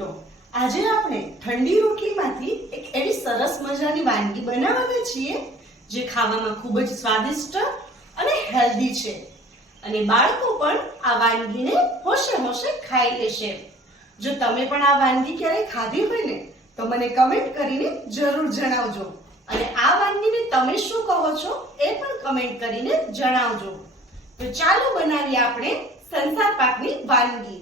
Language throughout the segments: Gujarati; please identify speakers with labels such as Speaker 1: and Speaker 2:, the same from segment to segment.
Speaker 1: મિત્રો, આજે આપણે ઠંડી રોટલીમાંથી એક એવી સરસ મજાની વાનગી બનાવવાના છીએ, જે ખાવામાં ખૂબ જ સ્વાદિષ્ટ અને હેલ્ધી છે. અને બાળકો પણ આ વાનગીને હોશે હોશે ખાઈ લેશે. જો તમે પણ આ વાનગી ક્યારેય ખાધી હોય ને, તો મને કમેન્ટ કરીને જરૂર જણાવજો. અને આ વાનગીને તમે શું કહો છો એ પણ કમેન્ટ કરીને જણાવજો. તો ચાલો બનાવીએ આપણે સંસાર પાકની વાનગી.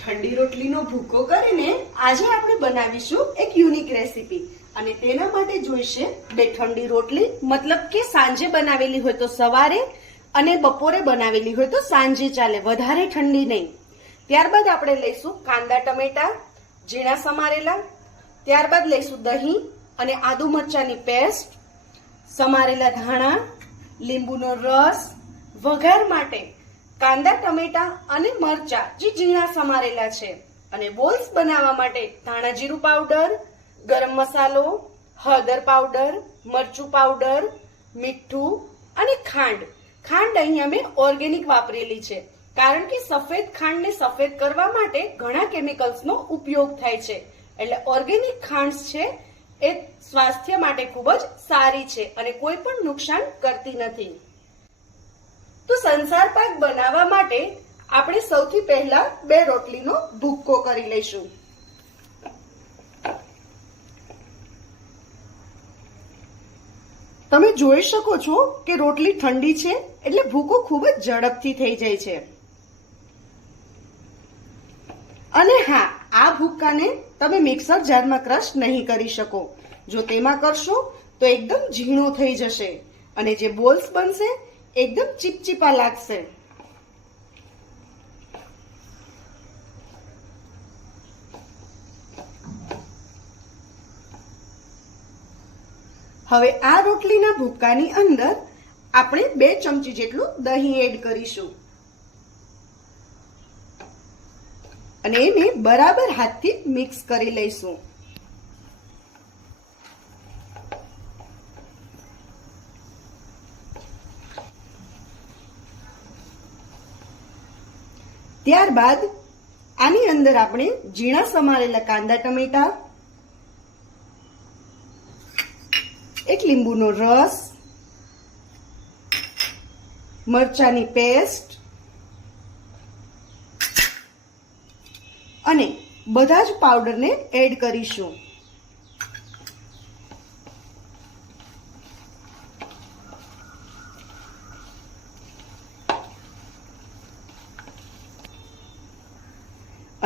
Speaker 1: ઠંડી રોટલીનો ભૂકો કરીને આજે આપણે બનાવીશું એક યુનિક રેસીપી અને તેના માટે જોઈશે બે ઠંડી રોટલી, મતલબ કે સાંજે બનાવેલી હોય તો સવારે અને બપોરે બનાવેલી હોય તો સાંજે ચાલે, વધારે ઠંડી નહીં. ત્યારબાદ આપણે લઈશું કાંદા ટમેટા, ઝીણા સમારેલા, ત્યારબાદ લઈશું દહીં અને આદુ મરચાની પેસ્ટ, સમારેલા ધાણા, લીંબુનો રસ, વઘાર માટે કાંદા, ટમેટા અને મરચા જે ઝીણા સમારેલા છે. અને બોલ્સ બનાવવા માટે ધાણા જીરું પાવડર, ગરમ મસાલો, હળદર પાવડર, મરચું પાવડર, મીઠું અને ખાંડ. ખાંડ અહીંયા મેં ઓર્ગેનિક વાપરેલી છે, કારણ કે સફેદ ખાંડને સફેદ કરવા માટે ઘણા કેમિકલ્સનો ઉપયોગ થાય છે. એટલે ઓર્ગેનિક ખાંડ છે એ સ્વાસ્થ્ય માટે ખૂબ જ સારી છે અને કોઈ પણ નુકસાન કરતી નથી. તો સંસાર પાક બનાવવા માટે આપણે સૌથી પહેલા બે રોટલીનો ભૂક્કો કરી લઈશું. તમે જોઈ શકો છો કે રોટલી ઠંડી છે, એટલે ભૂકો ખૂબ જ ઝડપથી થઈ જાય છે. અને હા, આ ભૂક્કાને તમે મિક્સર જારમાં ક્રશ નહીં કરી શકો. જો તેમાં કરશો તો એકદમ ઝીણો થઈ જશે. અને જે બોલ્સ બનશે એકદમ ચીપચીપા લાગશે હવે આ રોટલીના ભૂક્કાની અંદર આપણે બે ચમચી જેટલું દહીં એડ કરીશું. અને એને બરાબર હાથથી મિક્સ કરી લઈશું. ત્યારબાદ આની અંદર આપણે ઝીણા સમારેલા કાંદા ટમેટા, એક લીંબુનો રસ, મરચાની પેસ્ટ અને બધા જ પાવડરને એડ કરીશું.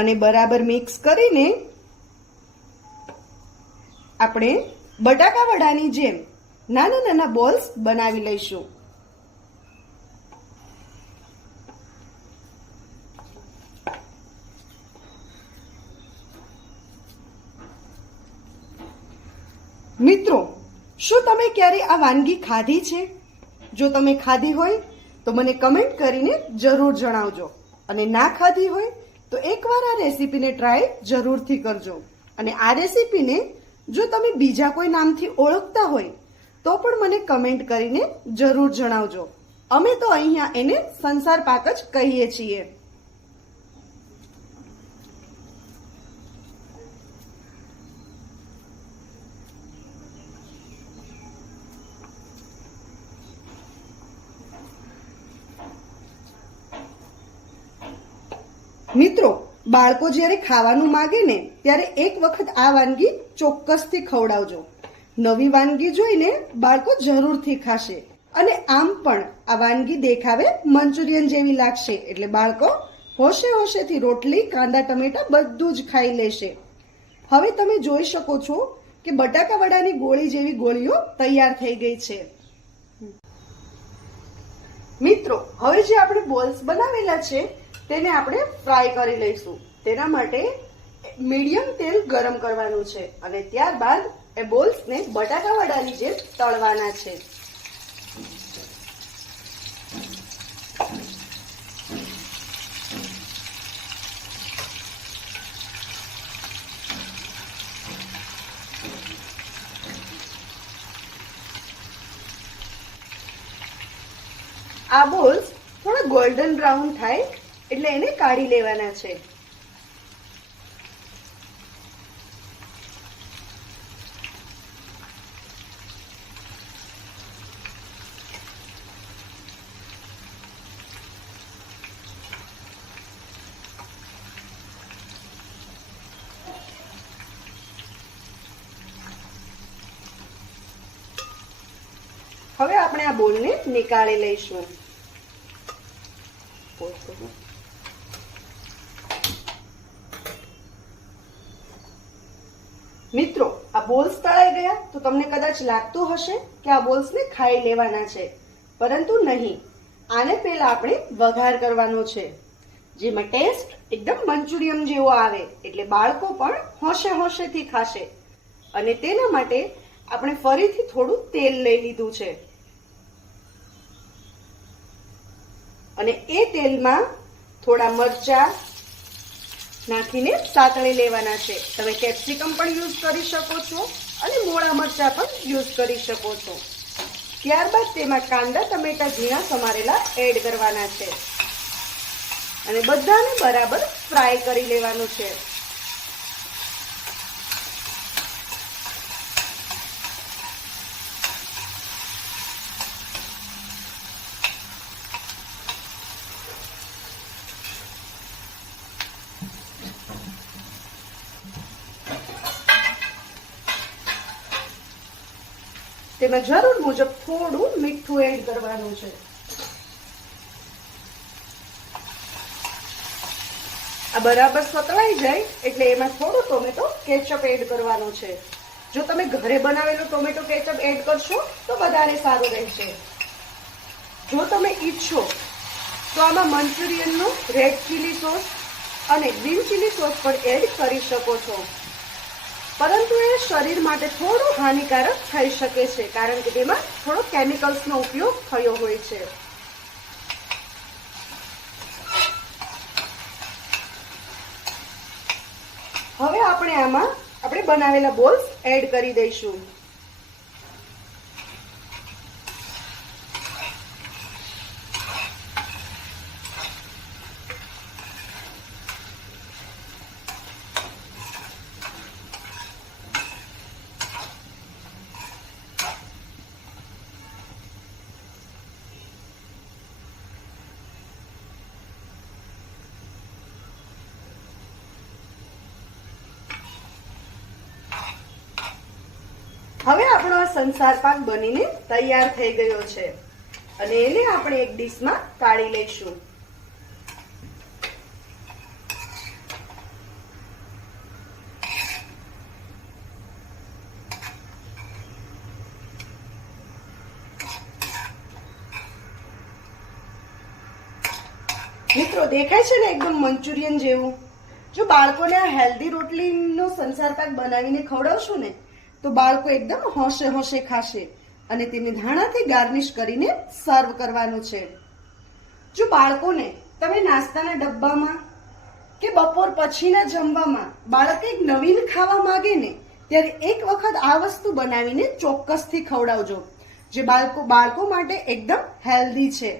Speaker 1: અને બરાબર મિક્સ કરીને આપણે બટાકા વડાની જેમ નાના નાના બોલ્સ બનાવી લઈશું. મિત્રો, શું તમે ક્યારે આ વાનગી ખાધી છે? જો તમે ખાધી હોય, તો મને કમેન્ટ કરીને જરૂર જણાવજો. અને ના ખાધી હોય તો એકવાર આ રેસીપીને ટ્રાય જરૂરથી કરજો. અને આ રેસીપીને જો તમે બીજા કોઈ નામથી ઓળખતા હોય, તો પણ મને કમેન્ટ કરીને જરૂર જણાવજો. અમે તો અહીંયા એને સંસાર પાક જ કહીએ છીએ. મિત્રો, બાળકો જ્યારે ખાવાનું માગે ને, ત્યારે એક વખત આ વાનગી ચોક્કસથી ખવડાવજો. નવી વાનગી જોઈને બાળકો જરૂરથી ખાશે. અને આમ પણ આ વાનગી દેખાવે મંચુરિયન જેવી લાગશે. એટલે બાળકો, હોશે હોશેથી રોટલી, કાંદા, ટમેટા બધું જ ખાઈ લેશે. હવે તમે જોઈ શકો છો કે બટાકા વડાની ગોળી જેવી ગોળીઓ તૈયાર થઈ ગઈ છે. મિત્રો, હવે જે આપણે બોલ્સ બનાવેલા છે તેને આપણે ફ્રાય કરી લઈશું. તેના માટે મીડિયમ તેલ ગરમ કરવાનું છે અને ત્યારબાદ એ બોલ્સને બટાકા વડાની જેમ તળવાના છે. આ બોલ્સ થોડા ગોલ્ડન બ્રાઉન થાય એટલે એને કાઢી લેવાના છે. હવે આપણે આ બોલને નીકાળી લઈશું. મિત્રો, આ બોલ્સ તળાઈ ગયા? તો તમને કદાચ લાગતું હશે કે આ બોલ્સને ખાઈ લેવાના છે. પરંતુ નહીં. આને પહેલા આપણે વઘાર કરવાનો છે. જેમાં ટેસ્ટ એકદમ મંચુરિયમ જેવો આવે, એટલે બાળકો પણ હોશે હોશેથી ખાશે. અને તેના માટે આપણે ફરીથી થોડું તેલ લઈ લીધું છે. અને એ તેલમાં થોડા મરચા નાખીને સાતળી લેવાના છે. તમે કેપ્સિકમ પણ યુઝ કરી શકો છો અને મોળા મરચા પણ યુઝ કરી શકો છો. ત્યારબાદ તેમાં કાંદા, ટમેટા, ઝીણા સમારેલા એડ કરવાના છે. અને બધાને બરાબર ફ્રાય કરી લેવાનું છે. તેમાં જરૂર મુજબ થોડું મીઠું એડ કરવાનું છે. આ બરાબર સતળાઈ જાય એટલે એમાં થોડો ટોમેટો કેચઅપ એડ કરવાનો છે. જો તમે ઘરે બનાવેલું ટોમેટો કેચઅપ એડ કરશો, તો વધારે સારું રહેશે. જો તમે ઈચ્છો, તો આમાં મંચુરિયનનું રેડ ચીલી સોસ અને ગ્રીન ચીલી સોસ પણ એડ કરી શકો છો. પરંતુ એ શરીર માટે થોડું હાનિકારક થઈ શકે છે, કારણ કે તેમાં થોડો કેમિકલ્સનો ઉપયોગ થયો હોય છે. હવે આપણે આમાં, આપણે બનાવેલા બોલ્સ એડ કરી દઈશું. હવે આપણો આ સંસાર પાક બનીને તૈયાર થઈ ગયો છે. અને એને આપણે એક ડીશમાં કાઢી લઈશું. મિત્રો, દેખાય છે ને એકદમ મંચુરિયન જેવું? જો બાળકોને આ હેલ્ધી રોટલીનો સંસાર પાક બનાવીને ખવડાવશું ને તો બાળકો એકદમ હોશે હોશે ખાશે અને તેને ધાણાથી ગાર્નિશ કરીને સર્વ કરવાનું છે. જો બાળકોને તમે નાસ્તાના ડબ્બામાં કે બપોર પછીના જમવામાં બાળક એક નવીન ખાવા માંગે ને, ત્યારે એક વખત આ વસ્તુ બનાવીને ચોક્કસથી ખવડાવજો. જે બાળકો બાળકો માટે એકદમ હેલ્ધી છે.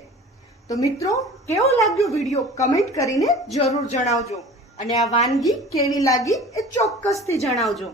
Speaker 1: તો મિત્રો, કેવો લાગ્યો વીડિયો કમેન્ટ કરીને જરૂર જણાવજો. અને આ વાનગી કેવી લાગી એ ચોક્કસથી જણાવજો.